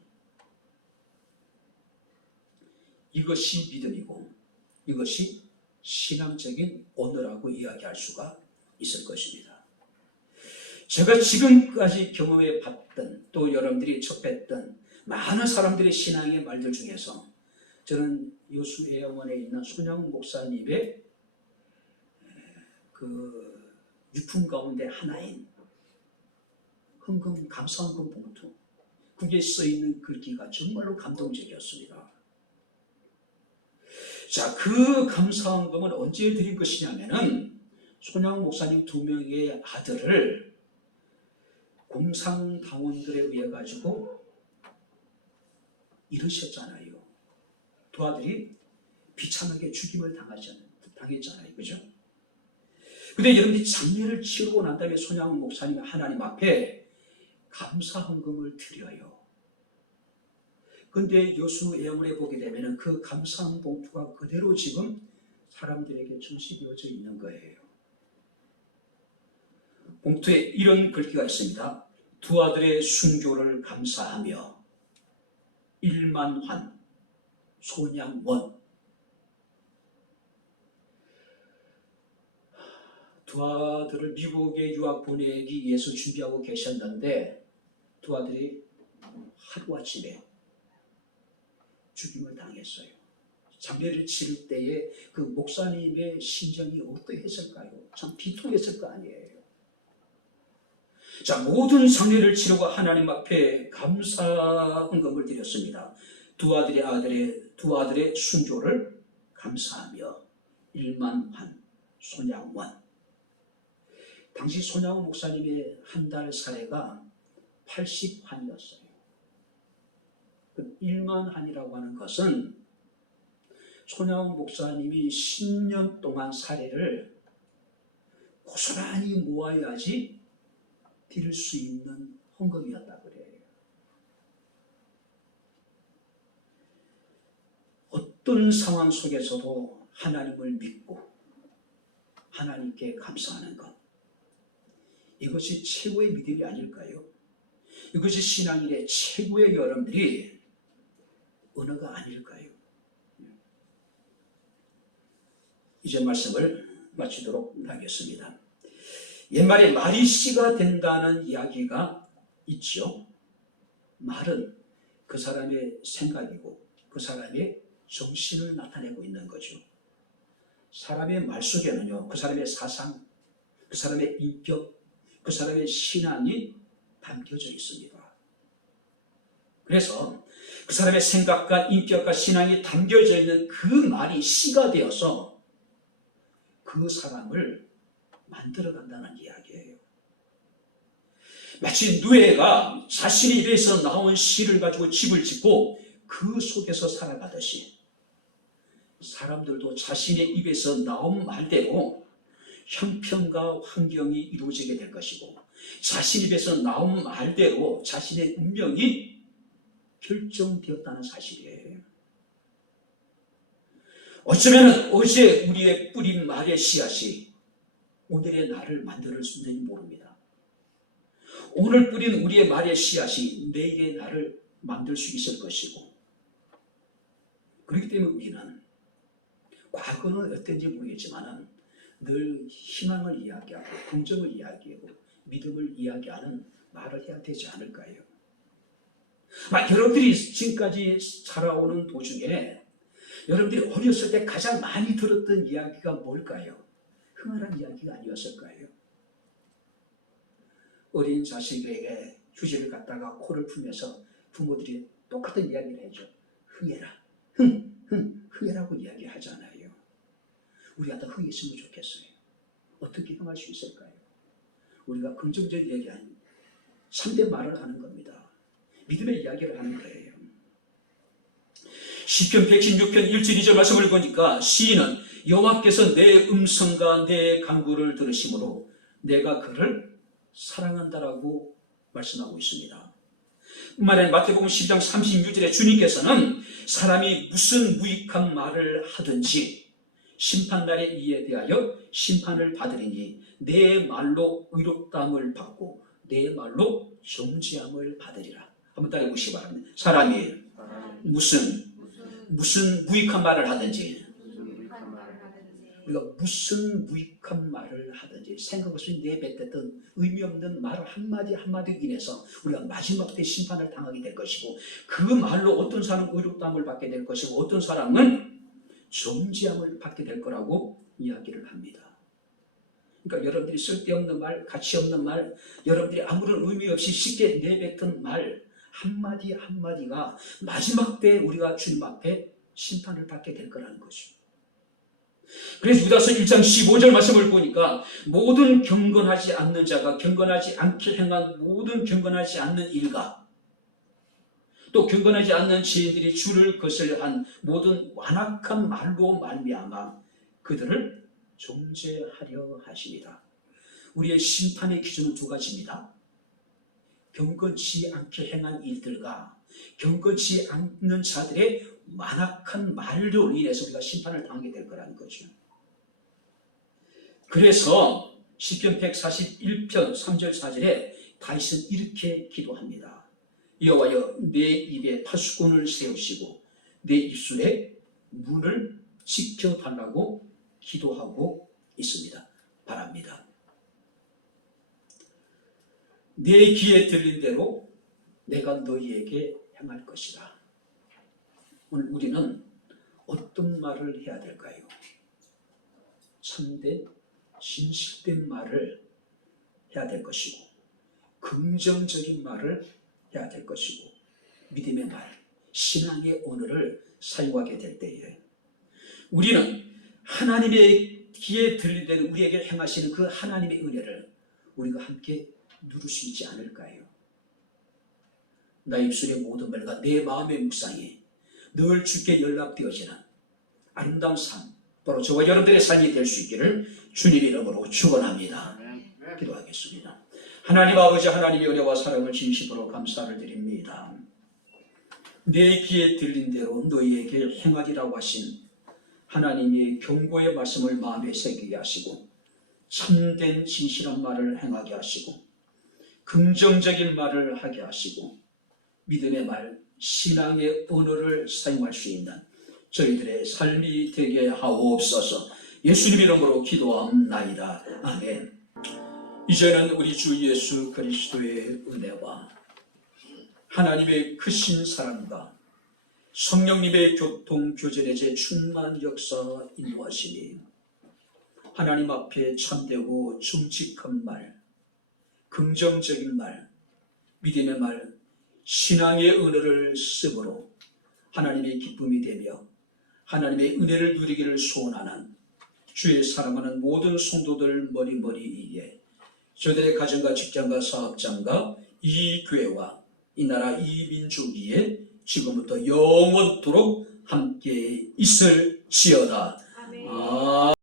이것이 믿음이고 이것이 신앙적인 언어라고 이야기할 수가 있을 것입니다. 제가 지금까지 경험해 봤던, 또 여러분들이 접했던 많은 사람들의 신앙의 말들 중에서 저는 여수애영원에 있는 손양훈 목사님의 그 유품 가운데 하나인 헌금, 감사헌금 봉투, 그게 써있는 글귀가 정말로 감동적이었습니다. 자, 그 감사헌금은 언제 드린 것이냐면은 손양훈 목사님 2명의 아들을 공산당원들에 의해 가지고 이르셨잖아요. 두 아들이 비참하게 죽임을 당했잖아요. 그죠? 근데 여러분들이 장례를 치르고 난 다음에 손양훈 목사님이 하나님 앞에 감사헌금을 드려요. 근데 여수애영원에 보게 되면 그 감사한 봉투가 그대로 지금 사람들에게 전시되어져 있는 거예요. 봉투에 이런 글귀가 있습니다. 두 아들의 순교를 감사하며 1만 환, 손양원. 두 아들을 미국에 유학 보내기 위해서 준비하고 계셨는데 두 아들이 하루아침에 죽임을 당했어요. 장례를 치를 때에 그 목사님의 심정이 어떠했을까요? 참 비통했을 거 아니에요. 자, 모든 장례를 치르고 하나님 앞에 감사헌금을 드렸습니다. 두 아들의 순교를 감사하며 1만 환, 손양원. 당시 손양원 목사님의 한 달 사례가 80환이었어요. 1만 환이라고 하는 것은 손양원 목사님이 10년 동안 사례를 고스란히 모아야지 드릴 수 있는 헌금이었다 그래요. 어떤 상황 속에서도 하나님을 믿고 하나님께 감사하는 것, 이것이 최고의 믿음이 아닐까요? 이것이 신앙인의 최고의 여러분들이 언어가 아닐까요? 이제 말씀을 마치도록 하겠습니다. 옛말에 말이 씨가 된다는 이야기가 있죠. 말은 그 사람의 생각이고 그 사람의 정신을 나타내고 있는 거죠. 사람의 말 속에는요, 그 사람의 사상, 그 사람의 인격, 그 사람의 신앙이 담겨져 있습니다. 그래서 그 사람의 생각과 인격과 신앙이 담겨져 있는 그 말이 씨가 되어서 그 사람을 만들어간다는 이야기예요. 마치 누에가 자신의 입에서 나온 씨를 가지고 집을 짓고 그 속에서 살아가듯이 사람들도 자신의 입에서 나온 말대로 형편과 환경이 이루어지게 될 것이고 자신 입에서 나온 말대로 자신의 운명이 결정되었다는 사실이에요. 어쩌면 어제 우리의 뿌린 말의 씨앗이 오늘의 나를 만들었을지 모릅니다. 오늘 뿌린 우리의 말의 씨앗이 내일의 나를 만들 수 있을 것이고, 그렇기 때문에 우리는 과거는 어떤지 모르겠지만 늘 희망을 이야기하고 긍정을 이야기하고 믿음을 이야기하는 말을 해야 되지 않을까요? 여러분들이 지금까지 살아오는 도중에 여러분들이 어렸을 때 가장 많이 들었던 이야기가 뭘까요? 흥얼한 이야기가 아니었을까요? 어린 자식에게 휴지를 갖다가 코를 풀면서 부모들이 똑같은 이야기를 해줘. 흥해라. 흥해라고 이야기하잖아요. 우리가 더 흥했으면 좋겠어요. 어떻게 흥할 수 있을까요? 우리가 긍정적인 얘기한 3대 말을 하는 겁니다. 믿음의 이야기를 하는 거예요. 시편 116편 1절 2절 말씀을 보니까 시인은 여호와께서 내 음성과 내 간구를 들으심으로 내가 그를 사랑한다라고 말씀하고 있습니다. 말에 마태복음 12장 36절에 주님께서는 사람이 무슨 무익한 말을 하든지 심판날에 이에 대하여 심판을 받으리니 내 말로 의롭다함을 받고 내 말로 정죄함을 받으리라. 한번 따라해 보시기 바랍니다. 사람이 무슨 무익한 말을 하든지, 우리가 무슨 무익한 말을 하든지 생각 없이 내뱉었던 의미 없는 말 한마디 한마디 인해서 우리가 마지막 때 심판을 당하게 될 것이고, 그 말로 어떤 사람은 의롭다함을 받게 될 것이고 어떤 사람은 정죄함을 받게 될 거라고 이야기를 합니다. 그러니까 여러분들이 쓸데없는 말, 가치 없는 말, 여러분들이 아무런 의미 없이 쉽게 내뱉은 말 한마디 한마디가 마지막 때 우리가 주님 앞에 심판을 받게 될 거라는 거죠. 그래서 유다서 1장 15절 말씀을 보니까 모든 경건하지 않는 자가 경건하지 않게 행한 모든 경건하지 않는 일가, 또 경건하지 않는 지인들이 주를 거슬려한 모든 완악한 말로 말미암아 그들을 정죄하려 하십니다. 우리의 심판의 기준은 두 가지입니다. 경건치 않게 행한 일들과 경건치 않는 자들의 완악한 말로 인해서 우리가 심판을 당하게 될 거라는 거죠. 그래서 시편 141편 3절 4절에 다윗은 이렇게 기도합니다. 여호와여 내 입에 파수꾼을 세우시고 내 입술에 문을 지켜달라고 기도하고 있습니다. 바랍니다. 내 귀에 들린 대로 내가 너희에게 행할 것이다. 오늘 우리는 어떤 말을 해야 될까요? 참된 진실된 말을 해야 될 것이고, 긍정적인 말을 해야 될 것이고, 믿음의 말, 신앙의 언어를 사용하게 될 때에 우리는 하나님의 귀에 들린 대로 우리에게 행하시는 그 하나님의 은혜를 우리가 함께 누릴 수 있지 않을까요? 나의 입술의 모든 말과 내 마음의 묵상이 늘 주께 연락되어지는 아름다운 삶, 바로 저와 여러분들의 삶이 될 수 있기를 주님 이름으로 축원합니다. 기도하겠습니다. 하나님 아버지, 하나님의 은혜와 사랑을 진심으로 감사를 드립니다. 내 귀에 들린 대로 너희에게 행하리라고 하신 하나님의 경고의 말씀을 마음에 새기게 하시고, 참된 진실한 말을 행하게 하시고, 긍정적인 말을 하게 하시고, 믿음의 말, 신앙의 언어를 사용할 수 있는 저희들의 삶이 되게 하옵소서. 예수님 이름으로 기도합나이다. 아멘. 이제는 우리 주 예수 그리스도의 은혜와 하나님의 크신 사랑과 성령님의 교통 교제의 제 충만 역사 인도하시니 하나님 앞에 참되고 정직한 말, 긍정적인 말, 믿음의 말, 신앙의 언어를 쓰므로 하나님의 기쁨이 되며 하나님의 은혜를 누리기를 소원하는 주의 사랑하는 모든 성도들 머리머리 위에 저들의 가정과 직장과 사업장과 이 교회와 이 나라 이 민족 위에 지금부터 영원토록 함께 있을지어다. 아멘.